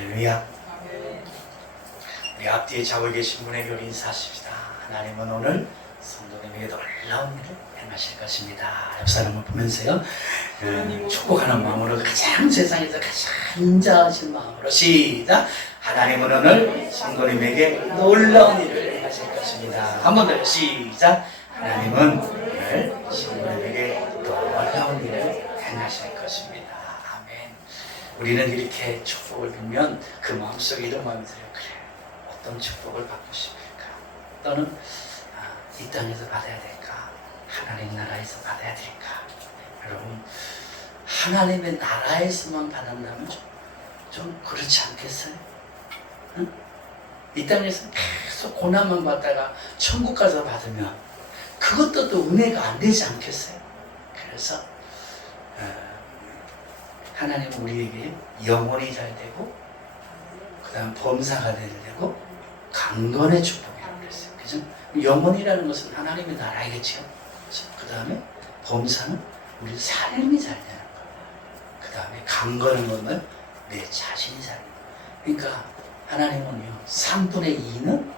할렐루야. 우리 앞뒤에 자고 계신 분에게 우리 인사하십시다. 하나님은 오늘 성도님에게 놀라운 일을 행하실 것입니다. 옆 사람을 보면서요, 축복하는 마음으로 가장 세상에서 가장 인자하신 마음으로 시작. 하나님은 오늘 성도님에게 놀라운 일을 행하실 것입니다. 한 번 더 시작. 하나님은 오늘 성도님에게 놀라운 일을 행하실 것입니다. 아멘. 우리는 이렇게 축복을 빌면 그 마음속에 이런 마음이 들어요. 그래, 어떤 축복을 받고 싶을까? 또는 이 땅에서 받아야 될까? 하나님 나라에서 받아야 될까? 여러분, 하나님의 나라에서만 받는다면 좀 그렇지 않겠어요? 응? 이 땅에서 계속 고난만 받다가 천국 가서 받으면 그것도 또 은혜가 안 되지 않겠어요? 그래서 하나님은 우리에게 영혼이 잘 되고, 그 다음 범사가 되고, 강건의 축복이라고 그랬어요. 그죠? 영혼이라는 것은 하나님의 나라이겠죠. 그 다음에 범사는 우리 삶이 잘 되는 거예요. 그 다음에 강건한 것은 내 자신이 잘 되는 거예요. 그러니까 하나님은요, 3분의 2는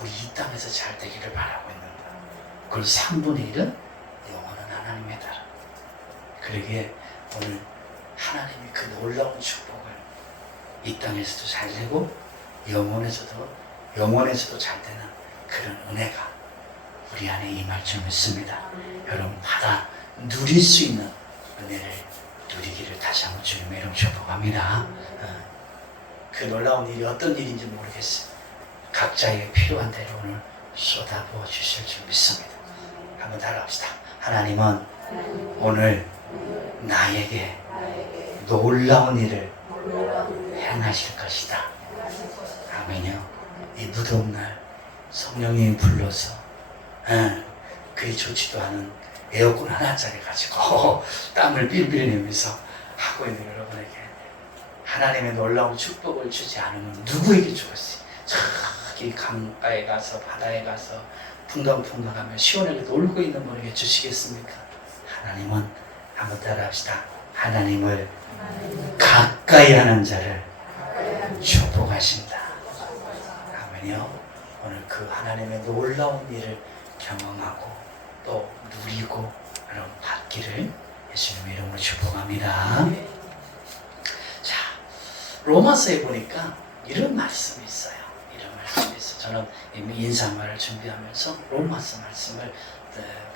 우리 이 땅에서 잘 되기를 바라고 있는 거예요. 그리고 3분의 1은 영원한 하나님의 나라. 그러기에 오늘 하나님이 그 놀라운 축복을 이 땅에서도 잘 되고 영원에서도 잘 되는 그런 은혜가 우리 안에 임할 줄 믿습니다. 여러분, 받아 누릴 수 있는 은혜를 누리기를 다시 한번 주님의 이름 축복합니다. 그 놀라운 일이 어떤 일인지 모르겠어요. 각자에게 필요한 대로 오늘 쏟아부어 주실 줄 믿습니다. 한번 따라합시다. 하나님은 오늘 나에게 놀라운 일을 행하실 것이다. 아멘요. 이 무더운 날 성령님이 불러서 그리 좋지도 않은 에어컨 하나짜리 가지고 땀을 빌빌 내면서 하고 있는 여러분에게 하나님의 놀라운 축복을 주지 않으면 누구에게 주겠어요? 저기 강가에 가서 바다에 가서 풍덩풍덩하며 시원하게 놀고 있는 분에게 주시겠습니까? 하나님은 한번 따라합시다. 하나님을 가까이 하는 자를 축복하신다. 아멘요. 오늘 그 하나님의 놀라운 일을 경험하고 또 누리고 여러분 받기를 예수님의 이름으로 축복합니다. 자, 로마서에 보니까 이런 말씀이 있어요. 이런 말씀이 있어요. 저는 이미 인사말을 준비하면서 로마서 말씀을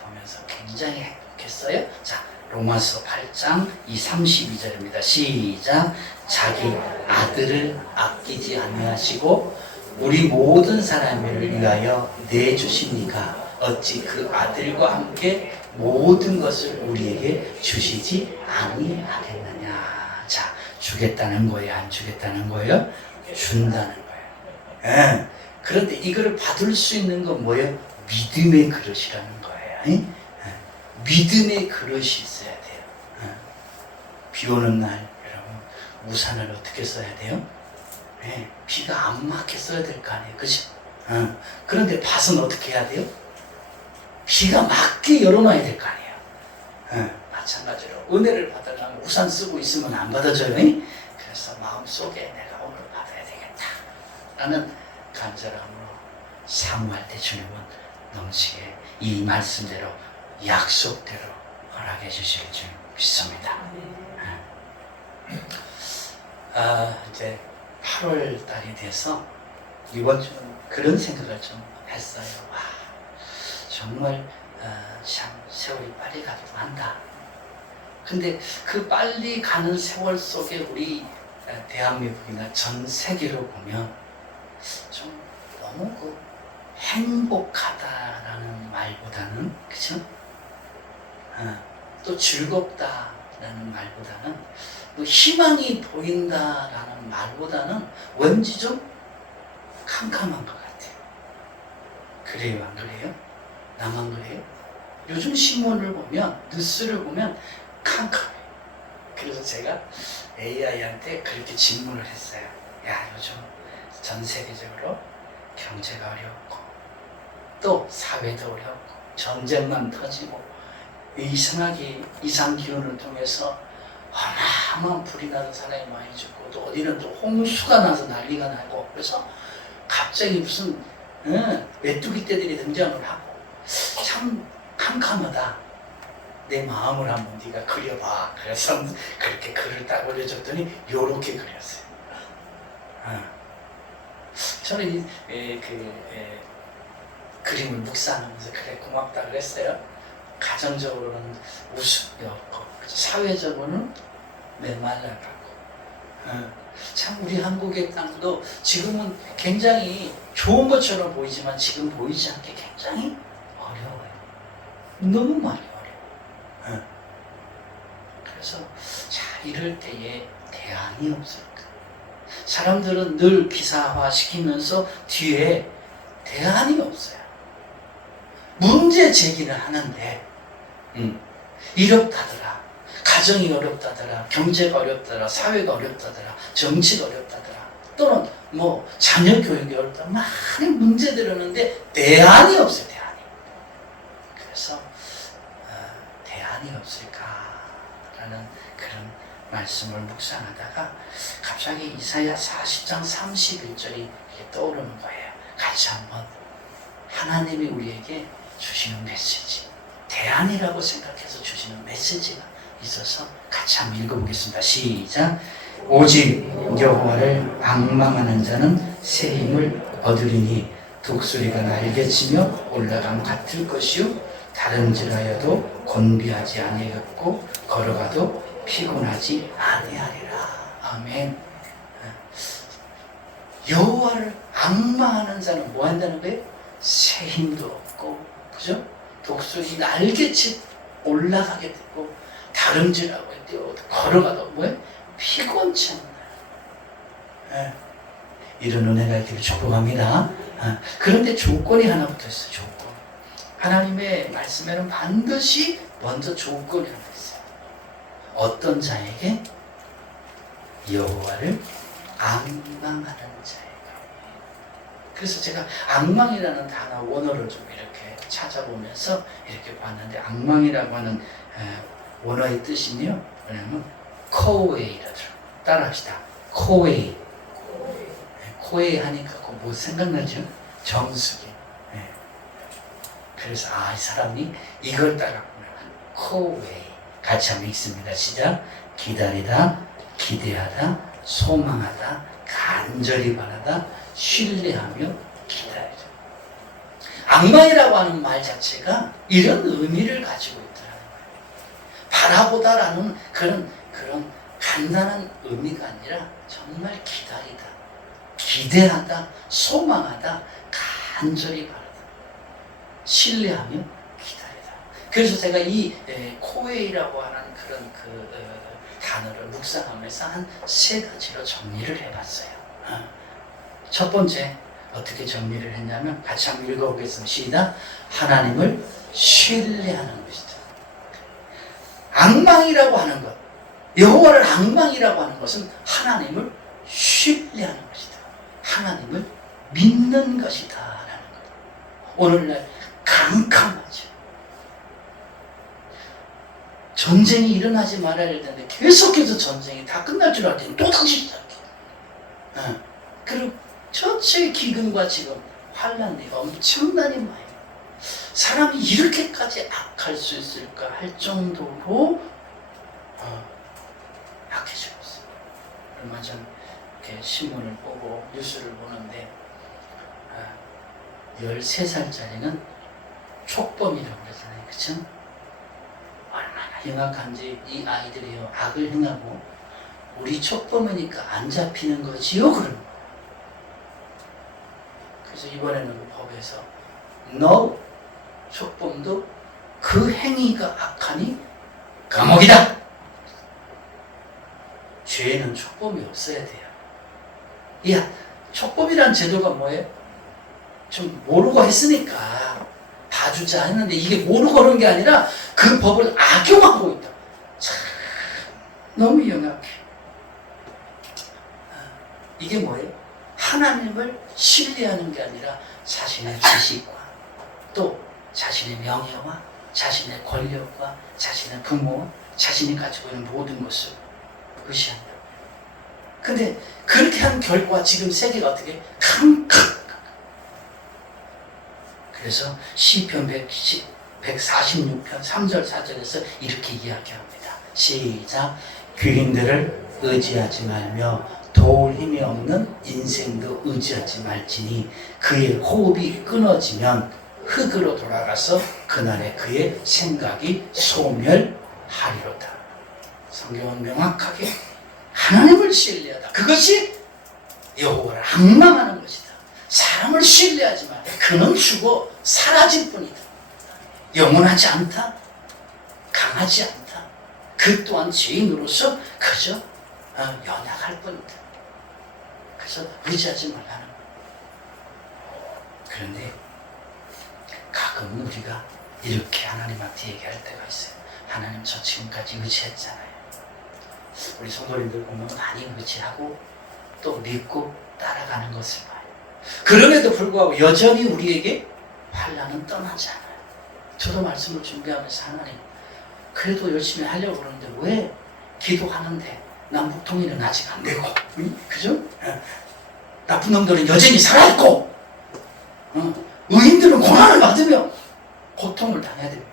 보면서 굉장히 행복했어요. 자, 로마서 8장 32절입니다. 시작. 자기 아들을 아끼지 아니하시고 우리 모든 사람을 위하여 내주시니까 어찌 그 아들과 함께 모든 것을 우리에게 주시지 아니하겠느냐. 자, 주겠다는 거예요? 안 주겠다는 거예요? 준다는 거예요. 그런데 이거를 받을 수 있는 건 뭐예요? 믿음의 그릇이라는 거예요. 믿음의 그릇이 있어야 돼요. 비 오는 날 여러분 우산을 어떻게 써야 돼요? 비가 안 맞게 써야 될 거 아니에요. 그죠? 그런데 밭은 어떻게 해야 돼요? 비가 맞게 열어놔야 될 거 아니에요. 마찬가지로 은혜를 받으려면 우산 쓰고 있으면 안 받아줘요. 그래서 마음속에 내가 오늘 받아야 되겠다 라는 간절함으로 사모할 때 주님은 넘치게 이 말씀대로 약속대로 허락해 주실 줄 믿습니다. 이제 8월 달이 돼서 이번 주는 그런 생각을 좀 했어요. 와, 정말 참 세월이 빨리 가기도 한다. 근데 그 빨리 가는 세월 속에 우리 대한민국이나 전 세계로 보면 좀 너무 행복하다라는 말보다는, 그죠? 또 즐겁다라는 말보다는 뭐 희망이 보인다라는 말보다는 왠지 좀 캄캄한 것 같아요. 그래요, 안 그래요? 나만 그래요? 요즘 신문을 보면, 뉴스를 보면 캄캄해요. 그래서 제가 AI한테 그렇게 질문을 했어요. 야, 요즘 전 세계적으로 경제가 어렵고 또 사회도 어렵고 전쟁만 터지고 이상하게 이상기온을 통해서 어마어마한 불이 나서 사람이 많이 죽고 또 어디는 또 홍수가 나서 난리가 나고 그래서 갑자기 무슨 메뚜기 떼들이 등장을 하고 참 캄캄하다. 내 마음을 한번 네가 그려봐. 그래서 그렇게 글을 딱 올려줬더니 요렇게 그렸어요. 저는 그림을 묵상하면서 그래 고맙다 그랬어요. 가정적으로는 웃음이 없고 사회적으로는 메말라가고 참 우리 한국의 땅도 지금은 굉장히 좋은 것처럼 보이지만 지금 보이지 않게 굉장히 어려워요. 너무 많이 어려워요. 그래서 자 이럴 때에 대안이 없을까? 사람들은 늘 기사화 시키면서 뒤에 대안이 없어요. 문제 제기를 하는데 이렇다더라, 가정이 어렵다더라, 경제가 어렵다더라, 사회가 어렵다더라, 정치가 어렵다더라, 또는 뭐 자녀 교육이 어렵다, 많은 문제들이 오는데 대안이 없어요. 대안이. 그래서 대안이 없을까라는 그런 말씀을 묵상하다가 갑자기 이사야 40장 31절이 떠오르는 거예요. 같이 한번 하나님이 우리에게 주시는 메시지, 대안이라고 생각해서 주시는 메시지가 있어서 같이 한번 읽어보겠습니다. 시작. 오직 여호와를 앙망하는 자는 새 힘을 얻으리니 독수리가 날개치며 올라감 같을 것이요 다름질하여도 곤비하지 아니하였고 걸어가도 피곤하지 아니하리라. 아멘. 여호와를 앙망하는 자는 뭐 한다는 거예요? 새 힘도 없고, 그죠? 독수리 날개치 올라가게 되고 다름질하고 뛰어 걸어가도 뭐예요? 피곤치 않나요? 이런 은혜가 있기를 축복합니다. 그런데 조건이 하나 붙어 있어요. 조건. 하나님의 말씀에는 반드시 먼저 조건이 하나 있어요. 어떤 자에게? 여호와를 앙망하는 자에게. 그래서 제가 앙망이라는 단어 원어를 좀 이렇게 찾아보면서 이렇게 봤는데, 앙망이라고 하는 원어의 뜻이요, 뭐냐면 코웨이라죠. 따라합시다. 코웨이. 코웨이 하니까 뭐 생각나죠? 정수기. 그래서 이 사람이 이걸 따랐구나. 코웨이. 같이 한번 읽습니다. 시작. 기다리다, 기대하다, 소망하다, 간절히 바라다, 신뢰하며 기다리다. 앙망이라고 하는 말 자체가 이런 의미를 가지고 있더라는 거예요. 바라보다라는 그런 간단한 의미가 아니라 정말 기다리다, 기대하다, 소망하다, 간절히 바라다, 신뢰하며 기다리다. 그래서 제가 이 코웨이라고 하는 그런 단어를 묵상하면서 한 3가지로 정리를 해봤어요. 첫 번째, 어떻게 정리를 했냐면 같이 한번 읽어보겠습니다. 시작. 하나님을 신뢰하는 것이다. 앙망이라고 하는 것, 여호와를 앙망이라고 하는 것은 하나님을 신뢰하는 것이다. 하나님을 믿는 것이다 라는 것. 오늘날 캄캄하죠. 전쟁이 일어나지 말아야 할 텐데 계속해서 전쟁이 다 끝날 줄 알았더니 또 다시 시작해. 그리고 전체 기근과 지금 환란이 엄청나게 많이, 사람이 이렇게까지 악할 수 있을까 할 정도로 약해지고 있어요. 얼마 전 이렇게 신문을 보고 뉴스를 보는데 13살짜리는 촉범이라고 그러잖아요. 그쵸? 얼마나 영악한지 이 아이들이요, 악을 행하고 우리 촉범이니까 안 잡히는 거지요? 그러는 거예요. 그래서 이번에는 그 법에서 너 촉범도 그 행위가 악하니 감옥이다. 죄에는 촉범이 없어야 돼요. 야, 촉범이란 제도가 뭐예요? 좀 모르고 했으니까 봐주자 했는데 이게 모르고 그런 게 아니라 그 법을 악용하고 있다. 참 너무 영악해. 이게 뭐예요? 하나님을 신뢰하는 게 아니라 자신의 지식과 또 자신의 명예와 자신의 권력과 자신의 부모와 자신이 가지고 있는 모든 것을 의지한다고요. 근데 그렇게 한 결과 지금 세계가 어떻게 캄캄. 그래서 시편 146편 3절 4절에서 이렇게 이야기합니다. 시작. 귀인들을 의지하지 말며 도울 힘이 없는 인생도 의지하지 말지니 그의 호흡이 끊어지면 흙으로 돌아가서 그날에 그의 생각이 소멸하리로다. 성경은 명확하게 하나님을 신뢰하다. 그것이 여호와를 앙망하는 것이다. 사람을 신뢰하지 말라. 그는 죽어 사라질 뿐이다. 영원하지 않다. 강하지 않다. 그 또한 죄인으로서 그저 연약할 뿐이다. 그래서 의지하지 말라는 거예요. 그런데 가끔 우리가 이렇게 하나님한테 얘기할 때가 있어요. 하나님, 저 지금까지 의지했잖아요. 우리 성도님들 보면 많이 의지하고 또 믿고 따라가는 것을 봐요. 그럼에도 불구하고 여전히 우리에게 환난은 떠나지 않아요. 저도 말씀을 준비하면서 하나님, 그래도 열심히 하려고 그러는데 왜 기도하는데 남북통일은 아직 안 되고, 그죠? 나쁜 놈들은 여전히 살아있고, 의인들은 고난을 받으며 고통을 당해야 됩니까?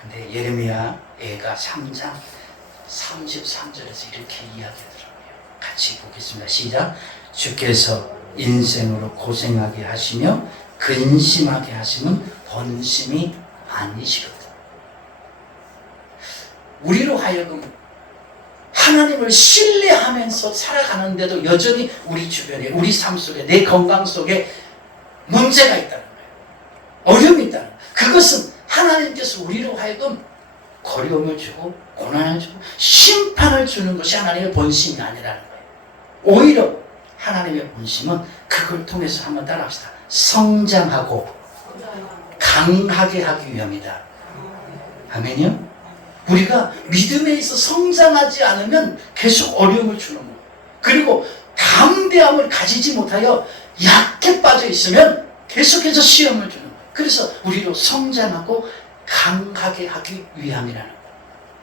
근데 예레미야 애가 3장 33절에서 이렇게 이야기하더라고요. 같이 보겠습니다. 시작. 주께서 인생으로 고생하게 하시며 근심하게 하시면 번심이 아니시거든. 우리로 하여금 하나님을 신뢰하면서 살아가는데도 여전히 우리 주변에, 우리 삶 속에, 내 건강 속에 문제가 있다는 거예요. 어려움이 있다는 거예요. 그것은 하나님께서 우리로 하여금 고려움을 주고 고난을 주고 심판을 주는 것이 하나님의 본심이 아니라는 거예요. 오히려 하나님의 본심은 그걸 통해서 한번 따라합시다. 성장하고 강하게 하기 위함이다. 아멘이요? 우리가 믿음에 있어 성장하지 않으면 계속 어려움을 주는 거예요. 그리고 담대함을 가지지 못하여 약해 빠져 있으면 계속해서 시험을 주는 거예요. 그래서 우리로 성장하고 강하게 하기 위함이라는 거예요.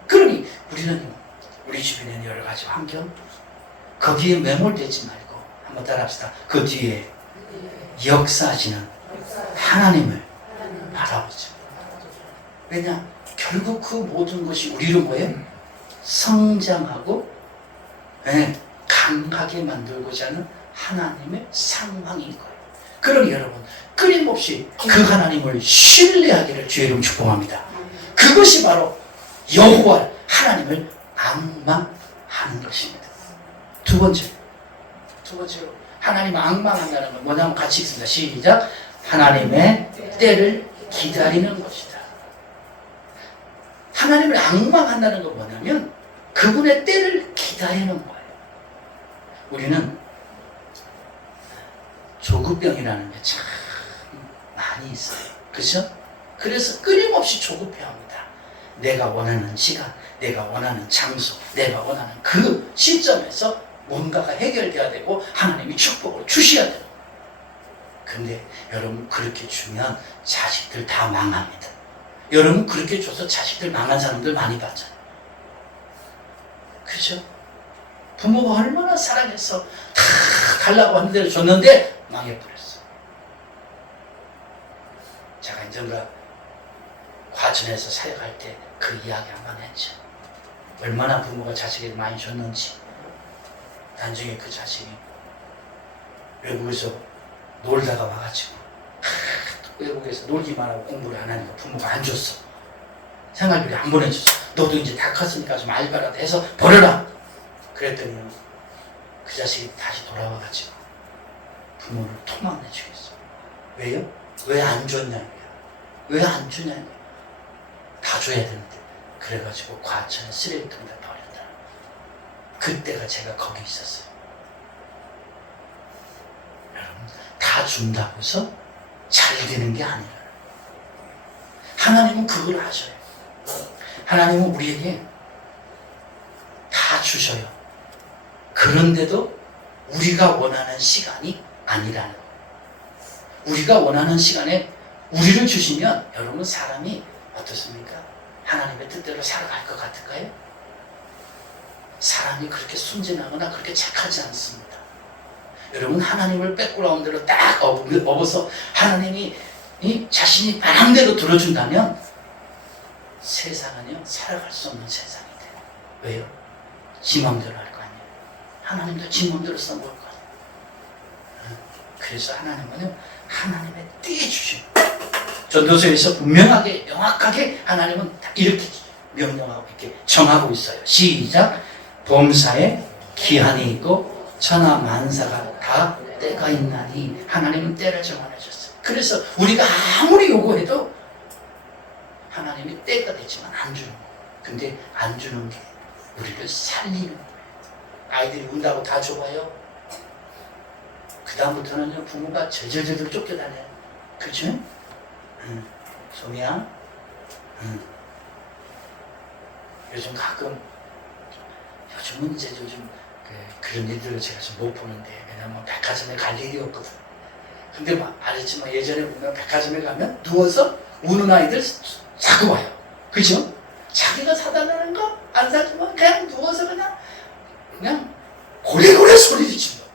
그러니 우리는 우리 주변에 있는 여러 가지 환경, 거기에 매몰되지 말고 한번 따라합시다. 그 뒤에 역사하시는 하나님을 바라보죠. 왜냐? 결국 그 모든 것이 우리를 뭐예요? 성장하고 강하게 만들고자 하는 하나님의 상황인 거예요. 그러니 여러분, 끊임없이 그 하나님을 신뢰하기를 주의 이름 축복합니다. 그것이 바로 여호와 하나님을 앙망하는 것입니다. 두 번째로 하나님을 앙망한다는 건 뭐냐면 같이 읽습니다. 시작. 하나님의 때를 기다리는 것이다. 하나님을 앙망한다는 건 뭐냐면 그분의 때를 기다리는 거예요. 우리는 조급병이라는 게 참 많이 있어요. 그렇죠? 그래서 끊임없이 조급해합니다. 내가 원하는 시간, 내가 원하는 장소, 내가 원하는 그 시점에서 뭔가가 해결돼야 되고 하나님이 축복을 주셔야 돼요. 근데 여러분, 그렇게 주면 자식들 다 망합니다. 여러분, 그렇게 줘서 자식들 망한 사람들 많이 봤잖아요. 그죠? 부모가 얼마나 사랑해서 다 달라고 하는 대로 줬는데 망해버렸어. 제가 인전가 과천에서 사역할 때 그 이야기 한번 했죠. 얼마나 부모가 자식에게 많이 줬는지. 나중에 그 자식이 외국에서 놀다가 와가지고 외국에서 놀기만 하고 공부를 안 하니까 부모가 안 줬어. 생활비를 안 보내줬어. 너도 이제 다 컸으니까 좀 알바라도 해서 벌어라. 그랬더니 그 자식이 다시 돌아와가지고 부모를 토막내 주겠어. 왜요? 왜 안 줬냐고요. 왜 안 주냐고요. 다 줘야 되는데. 그래가지고 과천에 쓰레기통에다 버렸다. 그때가 제가 거기 있었어요. 여러분, 다 준다고 해서 잘 되는 게 아니라 하나님은 그걸 아셔요. 하나님은 우리에게 다 주셔요. 그런데도 우리가 원하는 시간이 아니라는 거예요. 우리가 원하는 시간에 우리를 주시면 여러분, 사람이 어떻습니까? 하나님의 뜻대로 살아갈 것 같을까요? 사람이 그렇게 순진하거나 그렇게 착하지 않습니다. 여러분, 하나님을 백그라운드로 딱 업어서 하나님이 자신이 마음대로 들어준다면 세상은요 살아갈 수 없는 세상이 돼요. 왜요? 지 마음대로 할 거 아니에요. 하나님도 지 마음대로 써볼 거 아니에요. 그래서 하나님은요 하나님의 때에 주시고, 전도서에서 분명하게 명확하게 하나님은 이렇게 명령하고 이렇게 정하고 있어요. 시작. 범사에 기한이 있고 천하 만사가 다 때가 있나니. 하나님은 때를 정해주셨어요. 그래서 우리가 아무리 요구해도 하나님이 때가 되지만 안 주는 거예요. 근데 안 주는 게 우리를 살리는 거예요. 아이들이 운다고 다 좋아요? 그 다음부터는 부모가 절절절 쫓겨다녀요. 그렇죠? 소미야? 요즘은 이제 그런 일들을 제가 좀 못 보는데, 왜냐면 백화점에 갈 일이 없거든. 근데 알았지만 예전에 보면 백화점에 가면 누워서 우는 아이들 자꾸 와요. 그죠? 자기가 사달라는 거 안 사주면 그냥 누워서 그냥 고래고래 소리 지르는 거.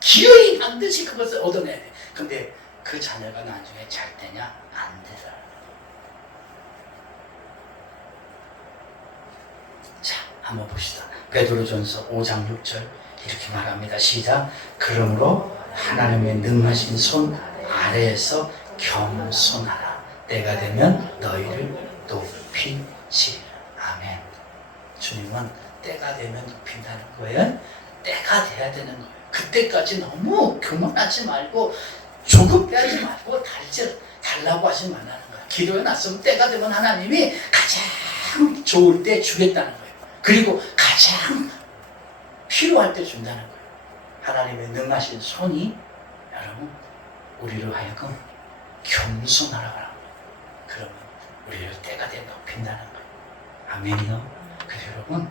기어이 반드시 그것을 얻어내야 돼. 근데 그 자녀가 나중에 잘 되냐? 안 되더라. 자, 한번 봅시다. 베드로전서 5장 6절 이렇게 말합니다. 시작. 그러므로 하나님의 능하신 손 아래에서 겸손하라. 때가 되면 너희를 높이시리라. 아멘. 주님은 때가 되면 높인다는 거예요. 때가 돼야 되는 거예요. 그때까지 너무 교만하지 말고 조급해하지 말고 달라고 하지 말라는 거예요. 기도해 놨으면 때가 되면 하나님이 가장 좋을 때 주겠다는 거예요. 그리고 가장 필요할 때 준다는 거예요. 하나님의 능하신 손이 여러분 우리를 하여금 겸손하라고 합니다. 그러면 우리를 때가 되면 높인다는 거예요. 아멘이요. 그래서 여러분,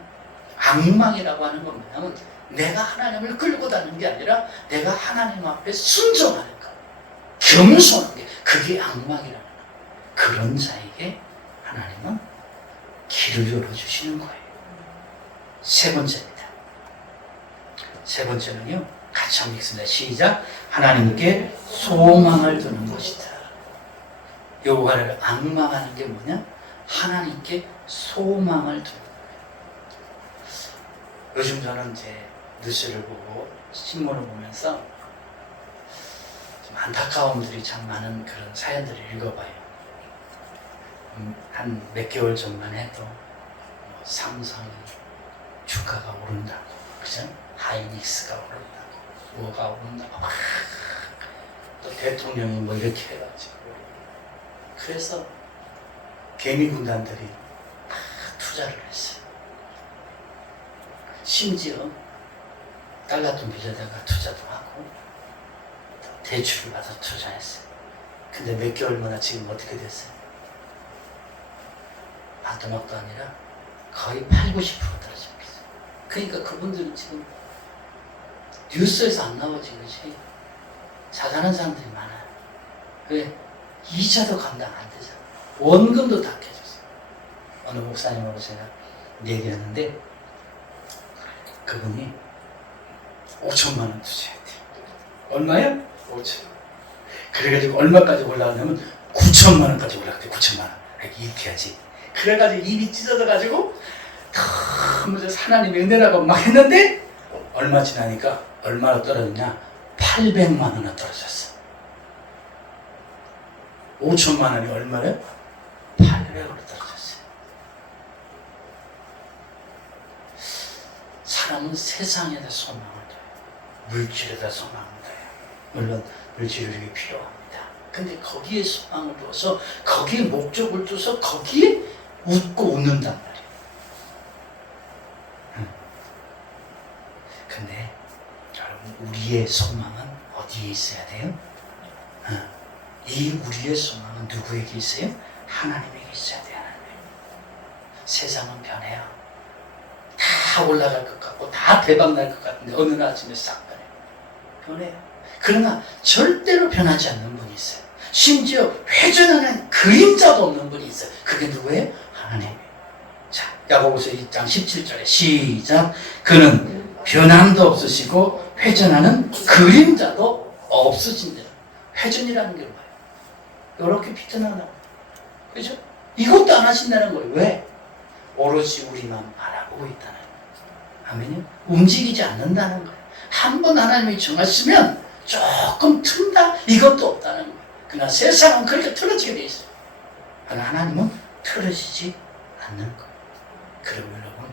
악망이라고 하는 건 뭐냐면 내가 하나님을 끌고 다니는 게 아니라 내가 하나님 앞에 순종하는 것, 겸손한 게, 그게 악망이라는 거예요. 그런 자에게 하나님은 길을 열어주시는 거예요. 세 번째입니다. 세 번째는요, 같이 한번 읽습니다. 시작. 하나님께 소망을 두는 것이다. 요거를 악망하는 게 뭐냐? 하나님께 소망을 두는 거예요. 요즘 저는 이제 뉴스를 보고 신문을 보면서 좀 안타까움들이 참 많은 그런 사연들을 읽어봐요. 한 몇 개월 전만 해도 삼성이 주가가 오른다고, 그죠? 하이닉스가 오른다고, 뭐가 오른다고, 또 대통령이 뭐 이렇게 해가지고, 그래서 개미 군단들이 다 투자를 했어요. 심지어 달러돈 빌려다가 투자도 하고 대출을 받아 투자했어요. 근데 몇 개월마다 지금 어떻게 됐어요? 반토막도 아니라 거의 8, 90% 떨어져 있어요. 그러니까 그분들은 지금 뉴스에서 안 나오지, 그렇지? 자살하는 사람들이 많아요. 왜? 이자도 감당 안 되잖아. 원금도 다 깨졌어요. 어느 목사님하고 제가 얘기하는데 그분이 5천만 원 투자했대요. 얼마요? 5천. 그래가지고 얼마까지 올라가냐면 9천만 원까지 올라갔대요. 9천만 원. 이렇게 하지. 그래가지고 입이 찢어져가지고 하나님의 은혜라고 막 했는데 얼마 지나니까 얼마나 떨어졌냐? 800만 원이나 떨어졌어. 5천만 원이 얼마래? 800으로 떨어졌어요. 사람은 세상에다 소망을 둬요. 물질에다 소망을 둬요. 물론 물질이 필요합니다. 근데 거기에 소망을 둬서, 거기에 목적을 둬서 거기에 웃고 웃는단 말이에요. 근데 여러분, 우리의 소망은 어디에 있어야 돼요? 이 우리의 소망은 누구에게 있어요? 하나님에게 있어야 돼요. 하나님. 세상은 변해요. 다 올라갈 것 같고 다 대박 날 것 같은데 어느 날 아침에 싹 변해요. 그러나 절대로 변하지 않는 분이 있어요. 심지어 회전하는 그림자도 없는 분이 있어요. 그게 누구예요? 하나님. 자, 야고보서 1장 17절에 시작. 그는 변함도 없으시고 회전하는 그림자도 없으신데. 회전이라는 게 뭐예요? 이렇게 비트나다. 그죠? 이것도 안 하신다는 거예요. 왜? 오로지 우리만 바라보고 있다는 거예요. 아멘요? 움직이지 않는다는 거예요. 한 번 하나님이 정하시면 조금 튼다? 이것도 없다는 거예요. 그러나 세상은 그렇게 틀어지게 돼 있어요. 그러나 하나님은 틀어지지 않는 거예요. 그럼 여러분,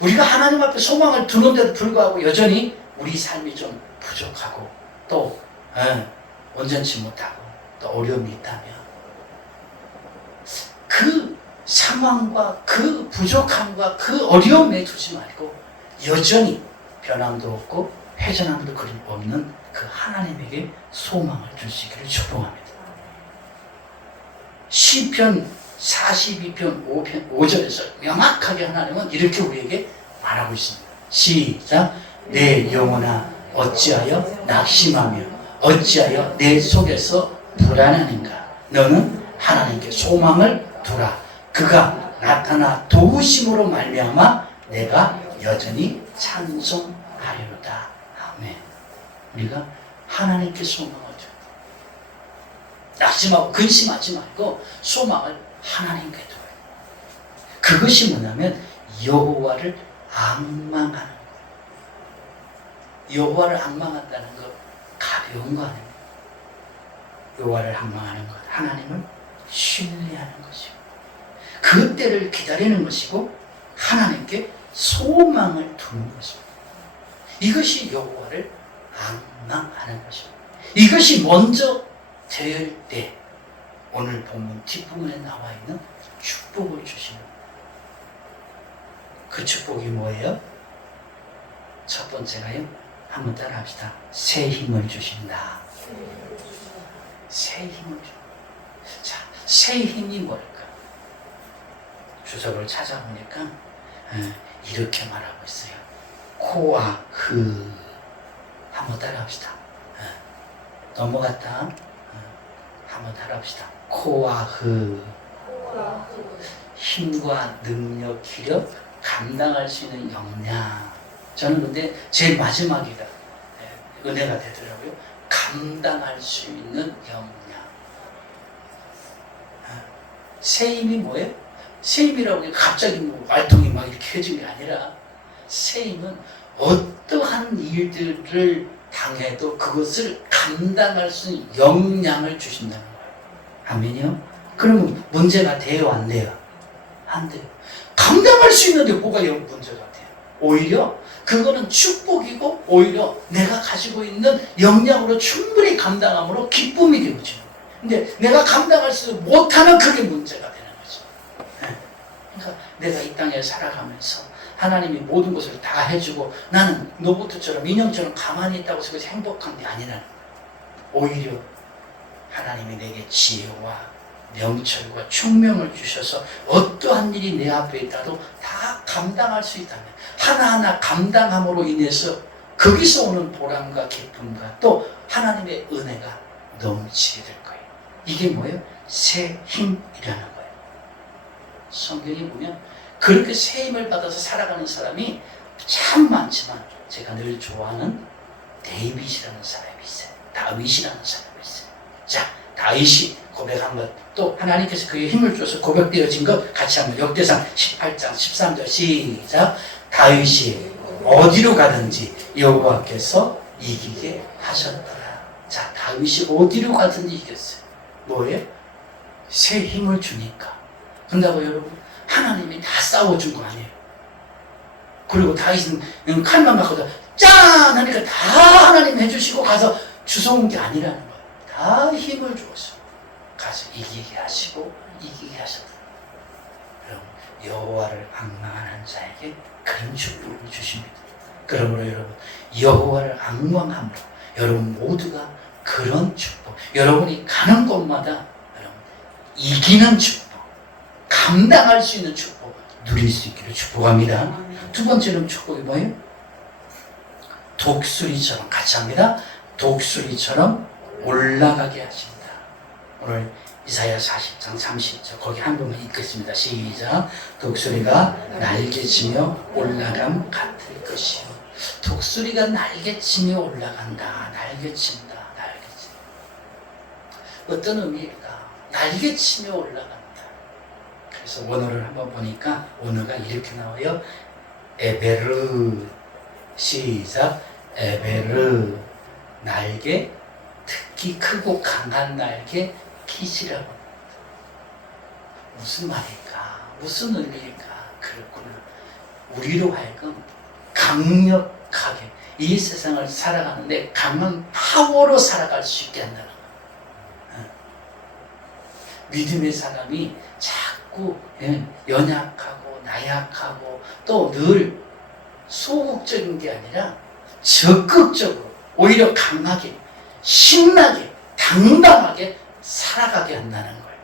우리가 하나님 앞에 소망을 두는데도 불구하고 여전히 우리 삶이 좀 부족하고 또 온전치 못하고 또 어려움이 있다면 그 상황과 그 부족함과 그 어려움에 두지 말고 여전히 변함도 없고 회전함도 없는 그 하나님에게 소망을 주시기를 축복합니다. 시편 42편 5절에서 명확하게 하나님은 이렇게 우리에게 말하고 있습니다. 시작. 내 영혼아 어찌하여 낙심하며 어찌하여 내 속에서 불안하는가. 너는 하나님께 소망을 두라. 그가 나타나 도우심으로 말미암아 내가 여전히 찬송하리로다. 아멘. 우리가 하나님께 소망을 줘. 낙심하고 근심하지 말고 소망을 하나님께 둬요. 그것이 뭐냐면 여호와를 앙망하는 거예요. 여호와를 앙망한다는 거 가벼운 거 아닙니다. 여호와를 앙망하는 것, 하나님을 신뢰하는 것이고 그 때를 기다리는 것이고 하나님께 소망을 두는 것입니다. 이것이 여호와를 앙망하는 것입니다. 이것이 먼저 될 때 오늘 본문 뒷부분에 나와 있는 축복을 주시는 그 축복이 뭐예요? 첫 번째가요, 한번 따라합시다. 새 힘을 주신다. 새 힘을 주신다. 자, 새 힘이 뭘까? 주석을 찾아보니까 이렇게 말하고 있어요. 코와 흐. 한번 따라합시다. 넘어갔다. 한번 따라합시다. 코와 흐. 힘과 능력, 기력, 감당할 수 있는 역량. 저는 근데 제일 마지막이가 은혜가 되더라고요. 감당할 수 있는 역량. 새 힘이 뭐예요? 새 힘이라고 갑자기 뭐 말통이 막 이렇게 해진 게 아니라 새 힘은 어떠한 일들을 당해도 그것을 감당할 수 있는 역량을 주신다는 거예요. 아멘이요? 그러면 문제가 돼요? 안 돼요? 안 돼요. 감당할 수 있는데 뭐가 문제가 돼요? 오히려 그거는 축복이고 오히려 내가 가지고 있는 역량으로 충분히 감당함으로 기쁨이 되어지는 거예요. 근데 내가 감당할 수 못하면 그게 문제가 되는 거죠. 그러니까 내가 이 땅에 살아가면서 하나님이 모든 것을 다 해주고 나는 로봇처럼 인형처럼 가만히 있다고 해서 행복한 게 아니라 오히려 하나님이 내게 지혜와 명철과 총명을 주셔서 어떠한 일이 내 앞에 있다도 다 감당할 수 있다면 하나하나 감당함으로 인해서 거기서 오는 보람과 기쁨과 또 하나님의 은혜가 넘치게 될 거예요. 이게 뭐예요? 새 힘이라는 거예요. 성경에 보면 그렇게 새 힘을 받아서 살아가는 사람이 참 많지만 제가 늘 좋아하는 데이빗이라는 사람이 있어요. 다윗이라는 사람이 있어요. 자, 다윗이 고백한 것, 또 하나님께서 그의 힘을 줘서 고백되어진 것 같이 한번 역대상 18장 13절 시작. 다윗이 어디로 가든지 여호와께서 이기게 하셨더라. 자, 다윗이 어디로 가든지 이겼어요. 뭐예요? 새 힘을 주니까. 그런다고 여러분, 하나님이 다 싸워준 거 아니에요. 그리고 다윗은 칼만 갖고도 짠! 하니까 다 하나님 해주시고 가서 주워온 게 아니라는 거예요. 다 힘을 주었어요. 가서 이기게 하시고 이기게 하셨다. 여러분, 여호와를 앙망하는 자에게 그런 축복을 주십니다. 그러므로 여러분, 여호와를 앙망함으로 여러분 모두가 그런 축복, 여러분이 가는 곳마다 여러분 이기는 축복, 감당할 수 있는 축복 누릴 수 있기를 축복합니다. 두 번째는 축복이 뭐예요? 독수리처럼, 같이 합니다. 독수리처럼 올라가게 하신다. 오늘 이사야 40장 30절 거기 한 부분 읽겠습니다. 시작. 독수리가 날개치며 올라감 같을 것이요. 독수리가 날개치며 올라간다. 날개친다. 날개친다. 어떤 의미일까? 날개치며 올라간다. 그래서 원어를 한번 보니까 원어가 이렇게 나와요. 에베르. 시작. 에베르. 날개, 특히 크고 강한 날개, 기시라고 합니다. 무슨 말일까? 무슨 의미일까? 그렇구나. 우리로 하여금 강력하게 이 세상을 살아가는데 강한 파워로 살아갈 수 있게 한다는 거예요. 믿음의 사람이 자꾸 연약하고 나약하고 또 늘 소극적인 게 아니라 적극적으로 오히려 강하게 신나게 당당하게 살아가게 한다는 거예요.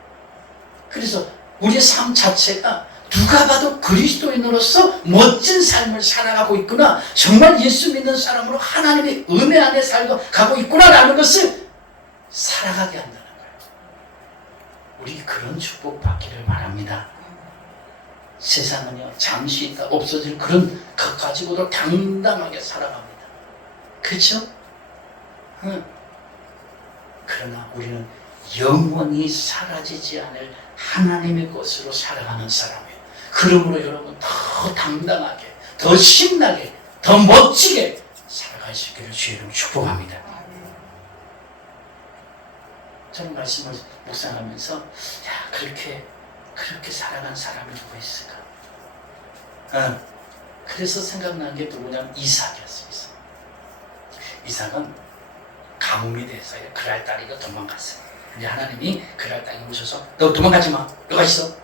그래서 우리의 삶 자체가 누가 봐도 그리스도인으로서 멋진 삶을 살아가고 있구나, 정말 예수 믿는 사람으로 하나님의 은혜 안에 살아가고 있구나라는 것을 살아가게 한다는 거예요. 우리 그런 축복 받기를 바랍니다. 세상은요 잠시 있다 없어질 그런 것 가지고도 당당하게 살아갑니다. 그렇죠? 그러나 우리는 영원히 사라지지 않을 하나님의 것으로 살아가는 사람이에요. 그러므로 여러분 더 당당하게, 더 신나게, 더 멋지게 살아갈 수 있기를 주의 이름으로 축복합니다. 저는 말씀을 묵상하면서 그렇게 살아간 사람이 누구 있을까? 그래서 생각나는 게 누구냐면 이삭이었어요. 이삭은 가뭄이 돼서 그랄 딸이가 도망갔어요. 이제 하나님이 그랄 땅에 오셔서 너 도망가지 마. 여기 있어.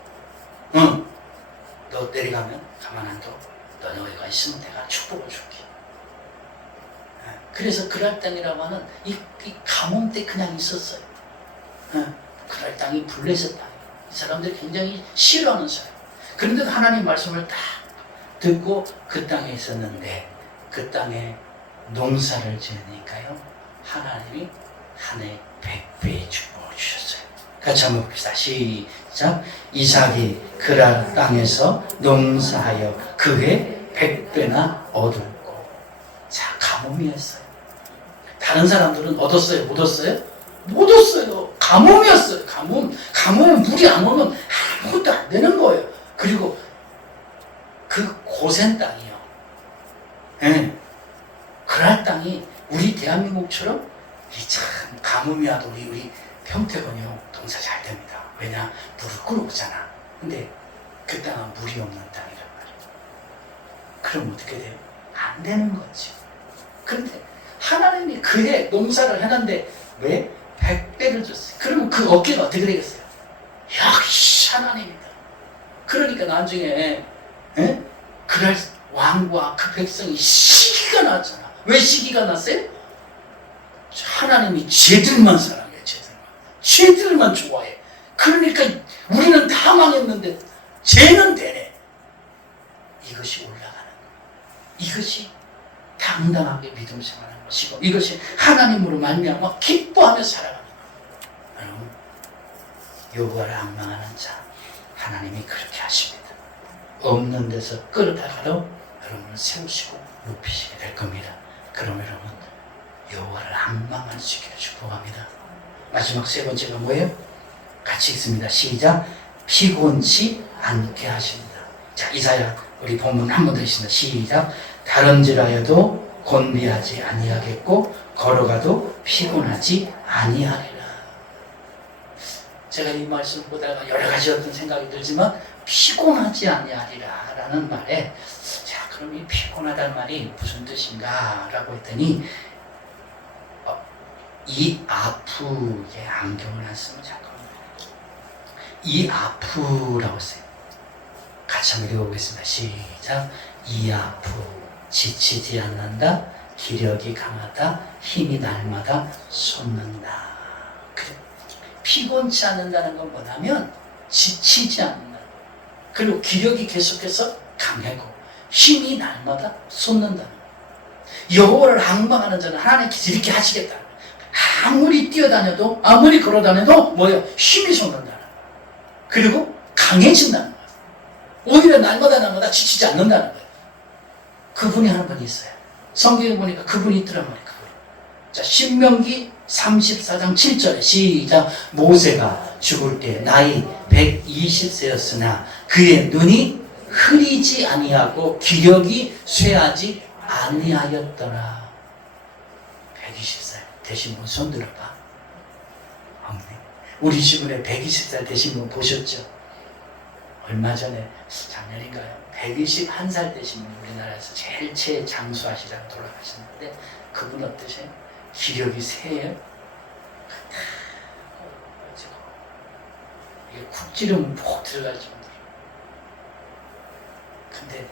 응. 너 내려가면 가만 안 둬. 너 여기가 있으면 내가 축복을 줄게. 그래서 그랄 땅이라고 하는 이 가뭄 때 그냥 있었어요. 그랄 땅이 블레셋 땅이에요. 이 사람들이 굉장히 싫어하는 사람. 그런데 하나님 말씀을 딱 듣고 그 땅에 있었는데 그 땅에 농사를 지으니까요 하나님이 한 해 100배의 축복을 주셨어요. 같이 한번 봅시다. 시작. 이삭이 그랄 땅에서 농사하여 그해 100배나 얻었고. 자, 가뭄이었어요. 다른 사람들은 얻었어요? 못 얻었어요? 못 얻었어요. 가뭄이었어요. 가뭄은 물이 안 오면 아무것도 안 되는 거예요. 그리고 그 고센 땅이요. 그랄 땅이 우리 대한민국처럼 참 가뭄이 와도 우리 평택은요 농사 잘 됩니다. 왜냐? 물을 끌어오잖아. 근데 그 땅은 물이 없는 땅이란 말이에요. 그럼 어떻게 돼요? 안 되는 거지. 그런데 하나님이 그해 농사를 해놨는데 왜? 100배를 줬어요. 그러면 그 어깨가 어떻게 되겠어요? 역시 하나님이다. 그러니까 나중에 그랄 왕과 그 백성이 시기가 났잖아. 왜 시기가 났어요? 하나님이 쟤들만 사랑해. 쟤들만 좋아해. 그러니까 우리는 다 망했는데 쟤는 되네. 이것이 올라가는 거예요. 이것이 당당하게 믿음 생활하는 것이고 이것이 하나님으로 말미암아 기뻐하며 살아가는 거예요. 여러분, 여호와를 앙망하는 자 하나님이 그렇게 하십니다. 없는 데서 끌어다가도 여러분을 세우시고 높이시게 될 겁니다. 그럼 여러분 여호와를 앙망할 수 있기를 축복합니다. 마지막 세 번째가 뭐예요? 같이 읽습니다. 시작. 피곤치 않게 하십니다. 자, 이사야 우리 본문 한 번 더 있습니다. 시작. 다른질하여도 곤비하지 아니하겠고 걸어가도 피곤하지 아니하리라. 제가 이 말씀 보다가 여러 가지 어떤 생각이 들지만 피곤하지 아니하리라 라는 말에 자, 그럼 이 피곤하다는 말이 무슨 뜻인가 라고 했더니 이 아프에 안경을 안 쓰면 잠깐만요. 이 아프라고 써요. 같이 한번 읽어보겠습니다. 시작. 이 아프 지치지 않는다. 기력이 강하다. 힘이 날마다 솟는다. 그래. 피곤치 않는다는 건 뭐냐면 지치지 않는다. 그리고 기력이 계속해서 강하고 힘이 날마다 솟는다는 거예요. 여호와를 앙망하는 자는 하나님께서 이렇게 하시겠다. 아무리 뛰어다녀도 아무리 걸어다녀도 뭐예요? 힘이 솟는다는 거예요. 그리고 강해진다는 거예요. 오히려 날마다 지치지 않는다는 거예요. 그분이 하는 분이 있어요. 성경에 보니까 그분이 있더란 말이에요. 그분. 자, 신명기 34장 7절에 시작. 모세가 죽을 때 나이 120세였으나 그의 눈이 흐리지 아니하고 기력이 쇠하지 아니하였더라. 120살 되신 분 손 들어봐. 없네. 우리 주변에 120살 되신 분 보셨죠? 얼마 전에 작년인가요? 121살 되신 분 우리나라에서 제일 최장수하시다가 돌아가셨는데 그분 어떠세요? 기력이 세요? 이게 쿡 찌르면 푹 들어갈 정도로. 근데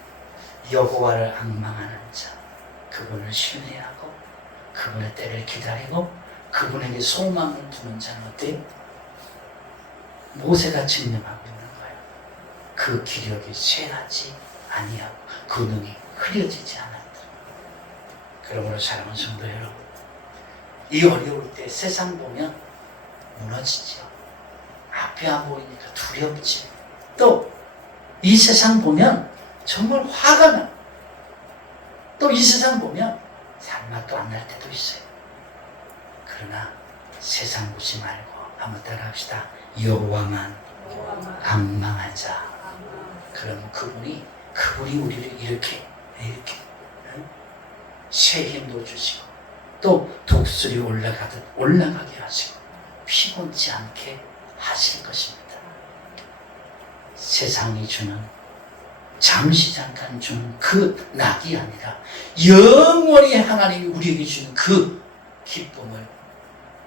여호와를 앙망하는 자, 그분을 신뢰하고 그분의 때를 기다리고 그분에게 소망을 두는 자는 어때요? 모세가 증명하고 있는 거예요. 그 기력이 쇠하지 아니하고 그 눈이 흐려지지 않았다. 그러므로 사랑하는 성도 여러분, 이 어려울 때 세상 보면 무너지죠. 앞이 안 보이니까 두렵지. 또 이 세상 보면 정말 화가 나. 또 이 세상 보면 살맛도 안 날 때도 있어요. 그러나 세상 보지 말고 한번 따라합시다. 여호와만 앙망하자. 그러면 그분이 우리를 이렇게 새 힘도 주시고 또 독수리 올라가게 하시고 피곤치 않게 하실 것입니다. 세상이 주는 잠시 잠깐 주는 그 낙이 아니라 영원히 하나님이 우리에게 주는 그 기쁨을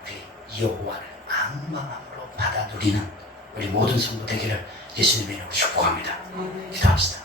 우리 여호와를 앙망함으로 받아 누리는 우리 모든 성도 되기를 예수님의 이름으로 축복합니다. 기도합시다.